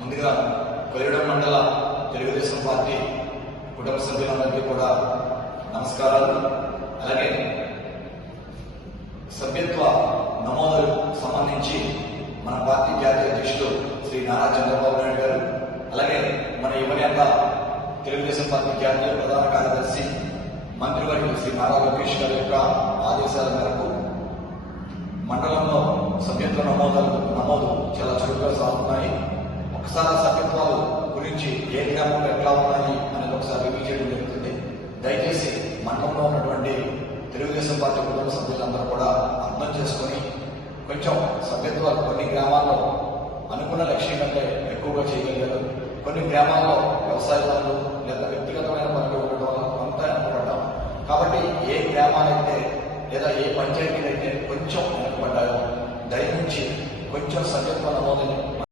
ముందుగా కొలిగూడెం మండల తెలుగుదేశం పార్టీ కుటుంబ సభ్యులందరికీ కూడా నమస్కారాలు. అలాగే సభ్యత్వ నమోదు సంబంధించి మన పార్టీ జాతీయ అధ్యక్షుడు శ్రీ నారా చంద్రబాబు నాయుడు గారు, అలాగే మన యువనేత తెలుగుదేశం పార్టీ జాతీయ ప్రధాన కార్యదర్శి మంత్రివర్యులు శ్రీ నారా లోకేష్ గారి యొక్క ఆదేశాల మేరకు మండలంలో సభ్యత్వ నమోదు చాలా చురుకుగా సాగుతున్నాయి. ఒకసారి సభ్యత్వాలు గురించి ఏ గ్రామంలో ఎట్లా ఉన్నాయి అనేది ఒకసారి రివ్యూ చేయడం జరుగుతుంది. దయచేసి మండలంలో ఉన్నటువంటి తెలుగుదేశం పార్టీ కుటుంబ సభ్యులందరూ కూడా అర్థం చేసుకుని కొంచెం సభ్యత్వాలు కొన్ని గ్రామాల్లో అనుకున్న లక్ష్యం కంటే ఎక్కువగా చేయగలిగారు. కొన్ని గ్రామాల్లో వ్యవసాయ పనులు లేదా వ్యక్తిగతమైన పనులు ఉండడం వల్ల కొంత వెనకబడ్డాం. కాబట్టి ఏ గ్రామాలైతే లేదా ఏ పంచాయతీలైతే కొంచెం వెనకబడ్డాయో దయచేసి కొంచెం సభ్యత్వ నమోదుని